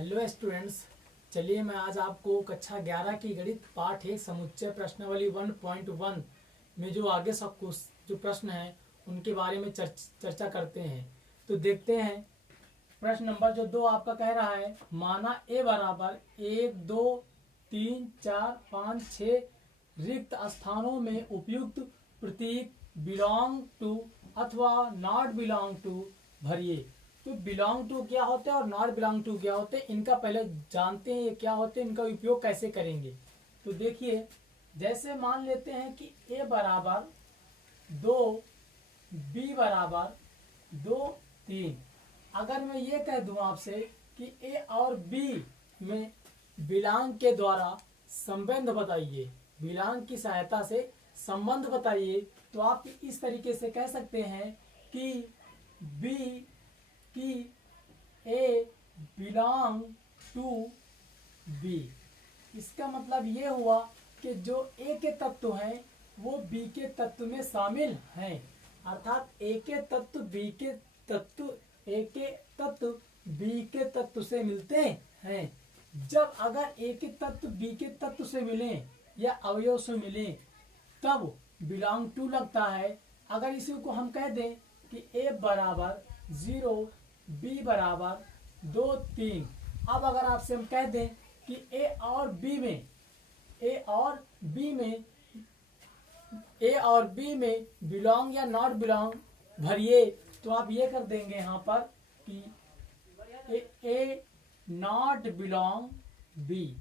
Hello students, चलिए मैं आज आपको कक्षा 11 की गणित पाठ 1 समुच्चय प्रश्नावली 1.1 में जो आगे सब कुछ जो प्रश्न हैं उनके बारे में चर्चा करते हैं। तो देखते हैं प्रश्न नंबर जो 2 आपका कह रहा है, माना ए बराबर 1 2 3 4 5 6 रिक्त स्थानों में उपयुक्त प्रतीक बिलोंग टू अथवा नॉट बिलोंग टू भरिए। तो बिलोंग टू क्या होता है और नॉट बिलोंग टू क्या होते हैं, इनका पहले जानते हैं ये क्या होते हैं, इनका उपयोग कैसे करेंगे। तो देखिए, जैसे मान लेते हैं कि ए बराबर 2 बी बराबर 2 3। अगर मैं ये कह दूं आपसे कि ए और बी में बिलोंग के द्वारा संबंध बताइए, बिलोंग की सहायता से संबंध बताइए, तो आप इस तरीके से कह सकते हैं कि बी कि ए बिलोंग टू बी। इसका मतलब ये हुआ कि जो ए के तत्व हैं वो बी के तत्व में शामिल हैं, अर्थात ए के तत्व बी के तत्व ए के तत्व बी के तत्व से मिलते हैं। जब अगर ए के तत्व बी के तत्व से मिले या अवयव से मिले तब बिलोंग टू लगता है। अगर इसी को हम कह दें कि ए बराबर 0 बी बराबर 2 3। अब अगर आपसे हम कह दें कि ए और बी में बिलोंग या नॉट बिलोंग भरिए, तो आप ये कर देंगे यहाँ पर कि A not belong B,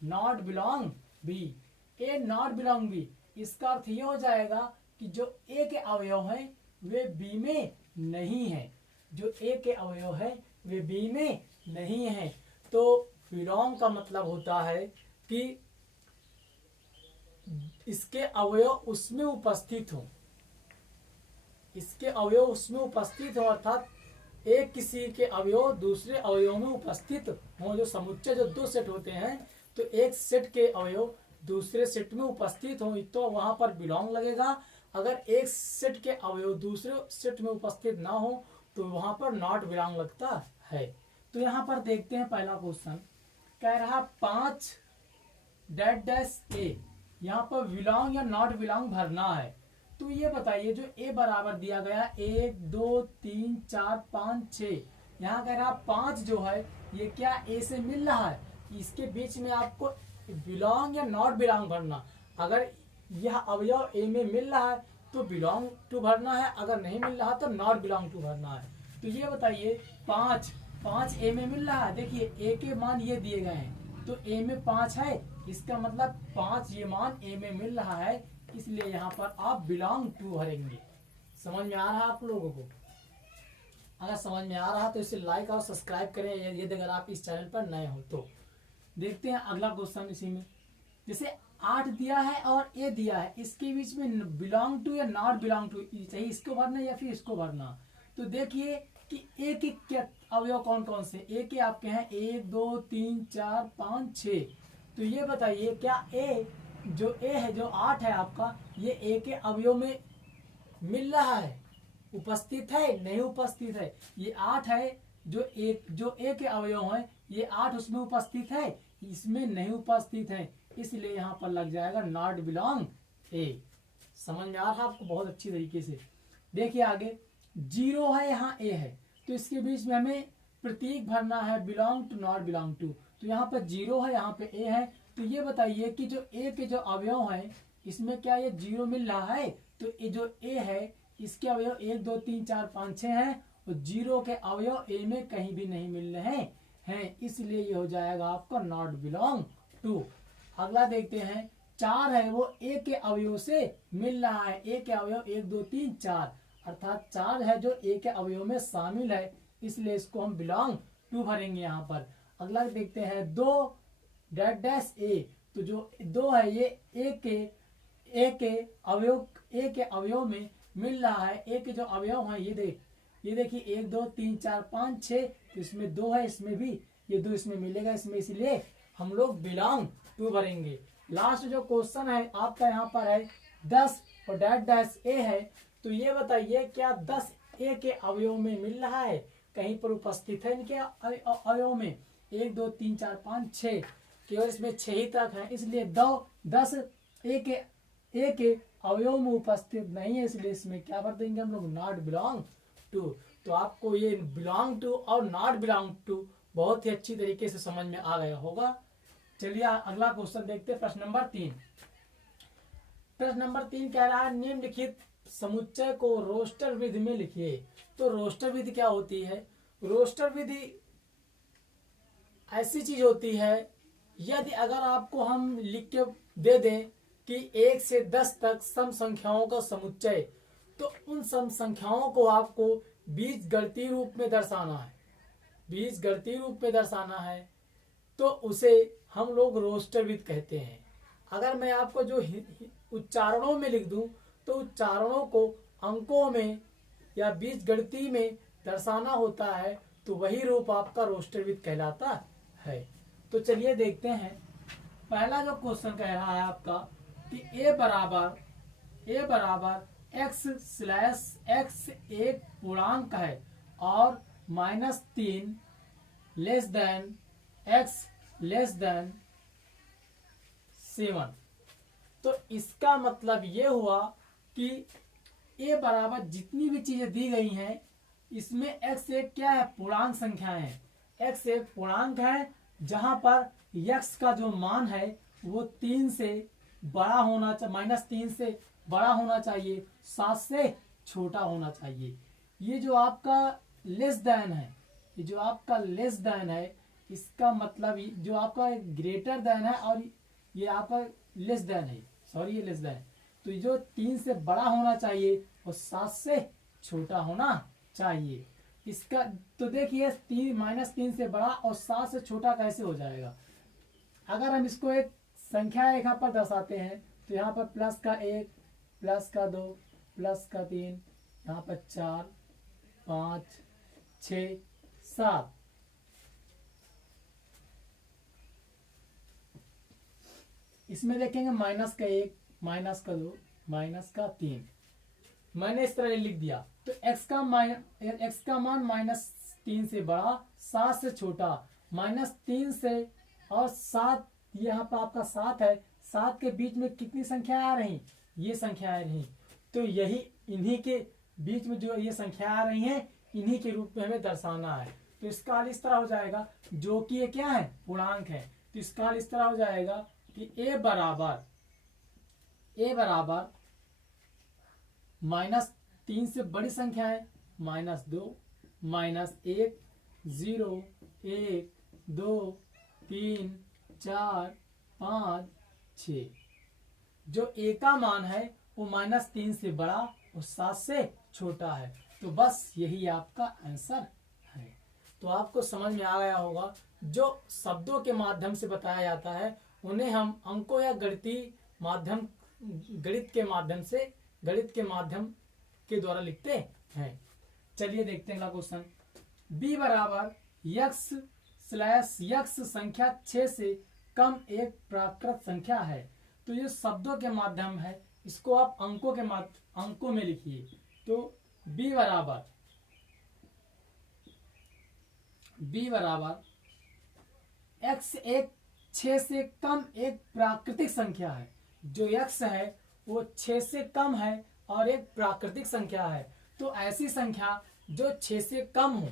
not belong B, A not belong B. इसका अर्थ ये हो जाएगा कि जो ए के अवयव हैं वे बी में नहीं है, जो ए के अवयव है वे बी में नहीं है। तो बिलोंग का मतलब होता है कि इसके अवयव उसमें उपस्थित हो, इसके अवयव उसमें उपस्थित हो, अर्थात एक किसी के अवयव दूसरे अवयव में उपस्थित हो। जो समुच्चय जो 2 सेट होते हैं तो एक सेट के अवयव दूसरे सेट में उपस्थित हो तो वहां पर बिलोंग लगेगा। अगर एक सेट के अवयव दूसरे सेट में उपस्थित ना हो तो वहां पर नॉट बिलोंग लगता है। तो यहाँ पर देखते हैं पहला क्वेश्चन कह रहा 5 डैश डैश ए, यहाँ पर बिलोंग या नॉट बिलोंग भरना है। तो ये बताइए जो ए बराबर दिया गया 1 2 3 4 5 6, यहाँ कह रहा 5 जो है ये क्या ए से मिल रहा है, इसके बीच में आपको बिलोंग या नॉट बिलोंग भरना। अगर यह अवयव ए में मिल रहा है तो बिलोंग टू भरना है, अगर नहीं मिल रहा तो नॉट बिलोंग टू भरना है। तो ये बताइए 5 ए में मिल रहा है, देखिए ए के मान ये दिए गए हैं तो ए में 5 है, इसका मतलब 5 ये मान ए में मिल रहा है, इसलिए यहाँ पर आप बिलोंग टू भरेंगे। समझ में आ रहा है आप लोगों को? अगर समझ में आ रहा तो इसे लाइक और सब्सक्राइब करें यदि अगर आप इस चैनल पर नए हो तो। देखते हैं अगला क्वेश्चन। इसी में जैसे 8 दिया है और ए दिया है, इसके बीच में बिलोंग टू या नॉट बिलोंग टू चाहिए, इसको भरना या फिर इसको भरना। तो देखिए कि ए के क्या अवयव कौन कौन से, ए के आपके हैं 1 2 3 4 5 6। तो ये बताइए क्या ए जो ए है जो 8 है आपका, ये ए के अवयव में मिल रहा है, उपस्थित है, नहीं उपस्थित है? ये 8 है जो ए के अवयव है ये 8 उसमें उपस्थित है, इसमें नहीं उपस्थित है, इसलिए यहाँ पर लग जाएगा नॉट बिलोंग ए। समझ में आ रहा है आपको बहुत अच्छी तरीके से? देखिए आगे 0 है, यहाँ ए है, तो इसके बीच में हमें प्रतीक भरना है belong to not belong to. तो यहाँ पर 0 है, यहाँ पे ए है। तो ये बताइए कि जो ए के जो अवयव है इसमें क्या ये 0 मिल रहा है? तो ये जो ए है इसके अवयव 1 2 3 4 5 6 है और 0 के अवयव ए में कहीं भी नहीं मिल रहे हैं, इसलिए ये हो जाएगा आपका नॉट बिलोंग टू। अगला देखते हैं 4 है, वो ए के अवयव से मिल रहा है, ए के अवयव 1 2 3 4, अर्थात 4 है जो ए के अवयव में शामिल है, इसलिए इसको हम बिलोंग टू भरेंगे यहाँ पर। अगला देखते हैं 2 डैश डैश ए, तो जो 2 है ये ए के अवयव में मिल रहा है, ए के जो अवयव है ये देखिए 1 2 3 4 5 6, तो इसमें 2 है, इसमें भी ये 2 इसमें मिलेगा इसमें, इसलिए हम लोग बिलोंग टू भरेंगे। लास्ट जो क्वेश्चन है आपका यहाँ पर है 10 और डैश डैश ए है। तो ये बताइए क्या 10 ए के अवयव में मिल रहा है, कहीं पर उपस्थित है इनके अवयव में? 1 2 3 4 5 6, केवल इसमें 6 ही तक है, इसलिए 10 एक अवयव में उपस्थित नहीं है, इसलिए इसमें क्या भर देंगे हम लोग, नॉट बिलोंग टू। तो आपको ये बिलोंग टू और नॉट बिलोंग टू बहुत ही अच्छी तरीके से समझ में आ गया होगा। चलिए अगला क्वेश्चन देखते हैं, प्रश्न नंबर 3। प्रश्न नंबर 3 कह रहा है निम्नलिखित समुच्चय को रोस्टर विधि में लिखिए। तो रोस्टर विधि क्या होती है? रोस्टर विधि ऐसी चीज होती है, यदि अगर आपको हम लिख के दे दें कि 1 से 10 तक सम संख्याओं का समुच्चय, तो उन सम संख्याओं को आपको बीजगणितीय रूप में दर्शाना है, बीजगणितीय रूप में दर्शाना है, तो उसे हम लोग रोस्टर विधि कहते हैं। अगर मैं आपको जो उच्चारणों में लिख दूं, तो उच्चारणों को अंकों में या बीजगणितीय में दर्शाना होता है, तो वही रूप आपका रोस्टर विधि कहलाता है। तो चलिए देखते हैं, पहला जो क्वेश्चन कह रहा है आपका कि a बराबर x/x एक पूर्णांक है और -3 less than x less than 7। तो इसका मतलब ये हुआ कि a बराबर जितनी भी चीजें दी गई हैं, इसमें x एक क्या है, पूर्णांक संख्या है। x एक पूर्णांक है जहां पर x का जो मान है वो 3 से बड़ा होना चाहिए, -3 से बड़ा होना चाहिए, 7 से छोटा होना चाहिए। ये जो आपका लेस देन है, ये जो आपका लेस देन है, इसका मतलब जो आपका ग्रेटर देन है और ये आपका लेस देन है, सॉरी ये लेस देन, तो जो 3 से बड़ा होना चाहिए और 7 से छोटा होना चाहिए। इसका तो देखिए -3 से बड़ा और 7 से छोटा कैसे हो जाएगा? अगर हम इसको एक संख्या रेखा पर दर्शाते हैं, तो यहाँ पर प्लस का 1, प्लस का 2, प्लस का 3, यहाँ पर 4 5 6 7, इसमें देखेंगे माइनस का 1, माइनस का 2, माइनस का 3, मैंने इस तरह लिख दिया। तो x का मान -3 से बड़ा, 7 से छोटा, -3 से और 7, यहाँ पर आपका 7 है, 7 के बीच में कितनी संख्या आ रही, ये संख्या आ रही, तो यही इन्हीं के बीच में जो ये संख्या आ रही है, इन्हीं के रूप में हमें दर्शाना है। तो इसका हल इस तरह हो जाएगा, जो कि ये क्या है, पूर्णांक है, तो इसका हल इस तरह हो जाएगा कि a बराबर -3 से बड़ी संख्या है, -2, -1, 0, 1, 2, 3, 4, 5, 6। जो a का मान है वो -3 से बड़ा और 7 से छोटा है। तो बस यही आपका आंसर है। तो आपको समझ में आ गया होगा, जो शब्दों के माध्यम से बताया जाता है उन्हें हम अंकों या गणित के माध्यम के द्वारा लिखते हैं। चलिए देखते हैं अगला क्वेश्चन। b बराबर x/x संख्या 6 से कम एक प्राकृत संख्या है। तो ये शब्दों के माध्यम है, इसको आप अंकों में लिखिए। तो b बराबर x एक 6 से कम एक प्राकृतिक संख्या है। जो x है वो 6 से कम है और एक प्राकृतिक संख्या है। तो ऐसी संख्या जो 6 से कम हो,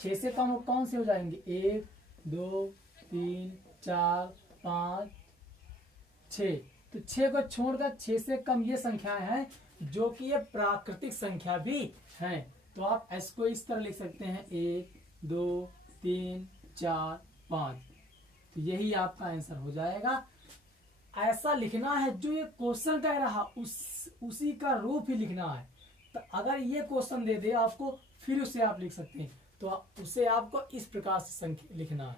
6 से कम हो कौन से हो जाएंगे, 1 2 3 4 5 6। तो 6 को छोड़कर 6 से कम ये संख्याएं हैं जो कि ये प्राकृतिक संख्या भी हैं। तो आप इसको इस तरह लिख सकते हैं, 1 2 3 4 5। तो यही आपका आंसर हो जाएगा। ऐसा लिखना है जो ये क्वेश्चन कह रहा उसी का रूप ही लिखना है। तो अगर ये क्वेश्चन दे दे आपको, फिर उसे आप लिख सकते हैं, तो उसे आपको इस प्रकार से संख्या लिखना है।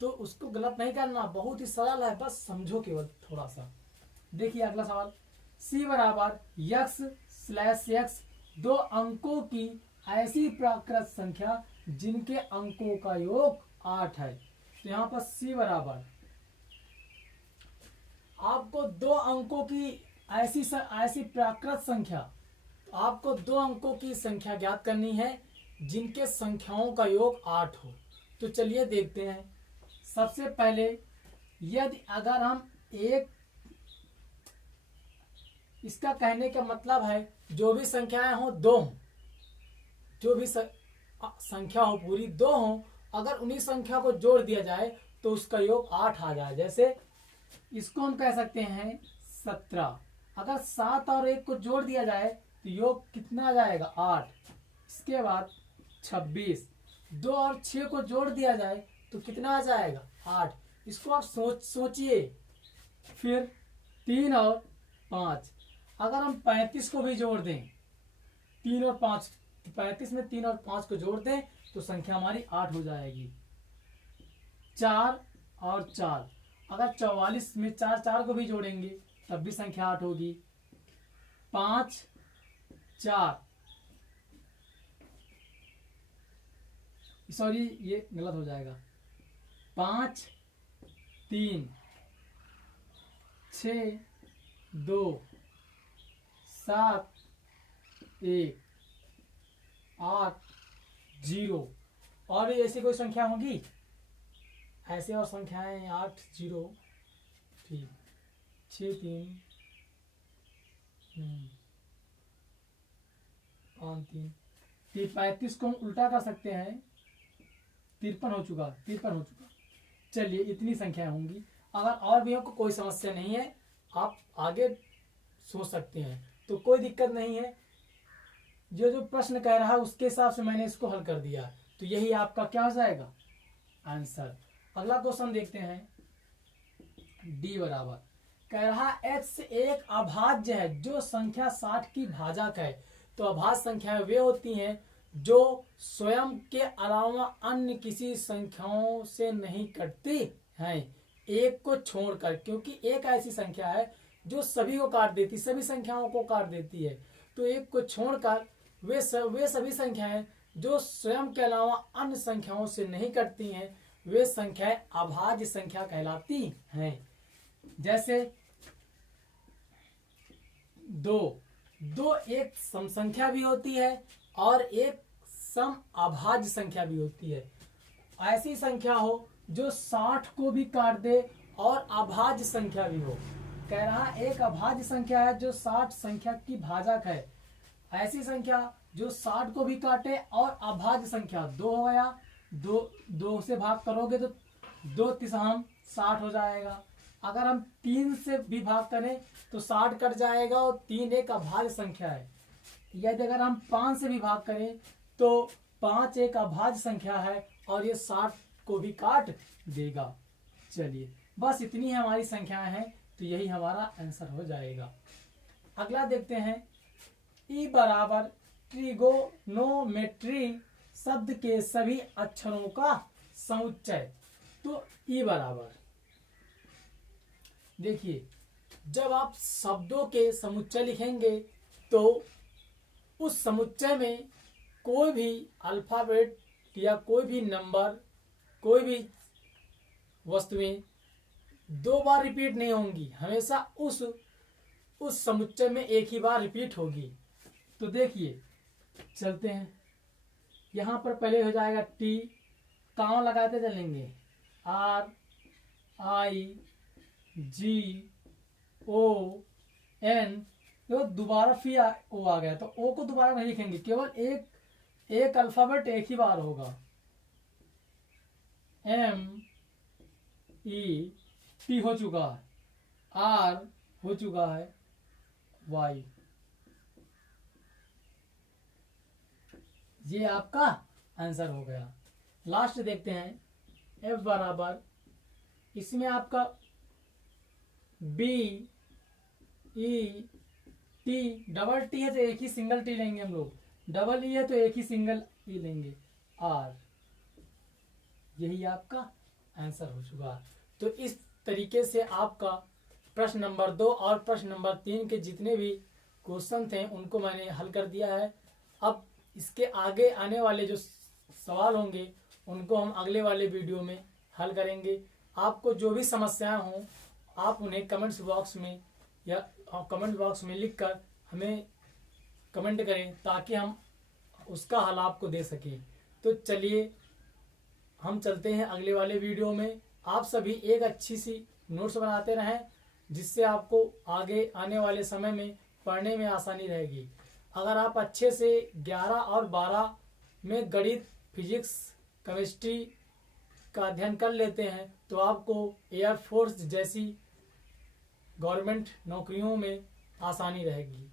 तो उसको गलत नहीं करना, बहुत ही सरल है, बस समझो केवल थोड़ा सा। देखिए अगला सवाल, c बराबर x/x 2 अंकों की ऐसी प्राकृत संख्या जिनके अंकों का योग 8 है। तो यहाँ पर c बराबर आपको 2 अंकों की ऐसी प्राकृत संख्या, आपको 2 अंकों की संख्या ज्ञात करनी है जिनके संख्याओं का योग 8 हो। तो चलिए देखते हैं, सबसे पहले यदि अगर हम एक, इसका कहने का मतलब है जो भी संख्याएं हो दो हों, जो भी संख्या हो पूरी दो हों, अगर उन्हीं संख्या को जोड़ दिया जाए तो उसका योग 8 आ जाए। जैसे इसको हम कह सकते हैं 17। अगर 7 और 1 को जोड़ दिया जाए तो योग कितना आ जाएगा 8। इसके बाद 26, 2 और 6 को जोड़ दिया जाए तो कितना आ जाएगा 8। इसको आप सोचिए। फिर 3 और 5, अगर हम 35 को भी जोड़ दें, 3 और 5, 35 में 3 और 5 को जोड़ दें तो संख्या हमारी 8 हो जाएगी। 4 और 4, अगर 44 में 4 को भी जोड़ेंगे तब भी संख्या 8 होगी। 5 4, सॉरी ये गलत हो जाएगा। 5 3 6 2 7 1 8 0। और भी ऐसी कोई संख्या होगी? ऐसे और संख्याएं 8 0, ठीक, 6 3 5 3। 35 को हम उल्टा कर सकते हैं, 53 हो चुका, 53 हो चुका। चलिए इतनी संख्याएं होंगी। अगर और भी आपको कोई समस्या नहीं है, आप आगे सोच सकते हैं, तो कोई दिक्कत नहीं है। जो प्रश्न कह रहा है उसके हिसाब से मैंने इसको हल कर दिया, तो यही आपका क्या हो जाएगा आंसर। अगला क्वेश्चन देखते हैं। डी बराबर कह रहा x एक अभाज्य है जो संख्या 60 की भाजक है। तो अभाज्य संख्याएं वे होती हैं जो स्वयं के अलावा अन्य किसी संख्याओं से नहीं कटती हैं, एक को छोड़कर, क्योंकि एक ऐसी संख्या है जो सभी को काट देती, सभी संख्याओं को काट देती है। तो एक को छोड़कर वे सभी संख्याएं जो स्वयं के अलावा अन्य संख्याओं से नहीं कटती हैं, वे संख्याएं अभाज्य संख्या कहलाती हैं। जैसे 2 एक सम संख्या भी होती है और एक सम अभाज्य संख्या भी होती है। ऐसी संख्या हो जो 60 को भी काट दे और अभाज्य संख्या भी हो। कह रहा एक अभाज्य संख्या है जो 60 संख्या की भाजक है। ऐसी संख्या जो 60 को भी काटे और अभाज्य संख्या 2 हो गया, 2 से भाग करोगे तो 2 तिसाम 60 हो जाएगा। अगर हम 3 से भी भाग करें तो 60 कट जाएगा और 3 एक अभाज्य संख्या है। यदि अगर हम 5 से भी भाग करें तो 5 एक अभाज्य संख्या है और ये 60 को भी काट देगा। चलिए बस इतनी हमारी संख्याएं हैं, तो यही हमारा आंसर हो जाएगा। अगला देखते हैं। ई बराबर ट्रिगोनोमेट्री शब्द के सभी अक्षरों का समुच्चय। तो ई बराबर देखिए, जब आप शब्दों के समुच्चय लिखेंगे तो उस समुच्चय में कोई भी अल्फाबेट या कोई भी नंबर, कोई भी वस्तुएं 2 बार रिपीट नहीं होंगी, हमेशा उस समुच्चय में एक ही बार रिपीट होगी। तो देखिए चलते हैं। यहां पर पहले हो जाएगा टी, कॉमा लगाते चलेंगे, R I G O N, तो दोबारा फिर ओ आ गया, तो ओ को दोबारा नहीं लिखेंगे, केवल एक अल्फाबेट एक ही बार होगा। M E T हो चुका है, R हो चुका है, Y, ये आपका आंसर हो गया। लास्ट देखते हैं। F बराबर, इसमें आपका B E T, double T है तो एक ही सिंगल टी लेंगे हम लोग, डबल ई है तो एक ही सिंगल ई लेंगे, R, यही आपका आंसर हो चुका। तो इस तरीके से आपका प्रश्न नंबर 2 और प्रश्न नंबर 3 के जितने भी क्वेश्चन थे उनको मैंने हल कर दिया है। अब इसके आगे आने वाले जो सवाल होंगे उनको हम अगले वाले वीडियो में हल करेंगे। आपको जो भी समस्याएं हों आप उन्हें कमेंट्स बॉक्स में या कमेंट बॉक्स में लिखकर हमें कमेंट करें ताकि हम उसका हल आपको दे सकें। तो चलिए हम चलते हैं अगले वाले वीडियो में। आप सभी एक अच्छी सी नोट्स बनाते रहें, जिससे आपको आगे आने वाले समय में पढ़ने में आसानी रहेगी। अगर आप अच्छे से 11 और 12 में गणित, फिजिक्स, केमिस्ट्री का अध्ययन कर लेते हैं तो आपको एयरफोर्स जैसी गवर्नमेंट नौकरियों में आसानी रहेगी।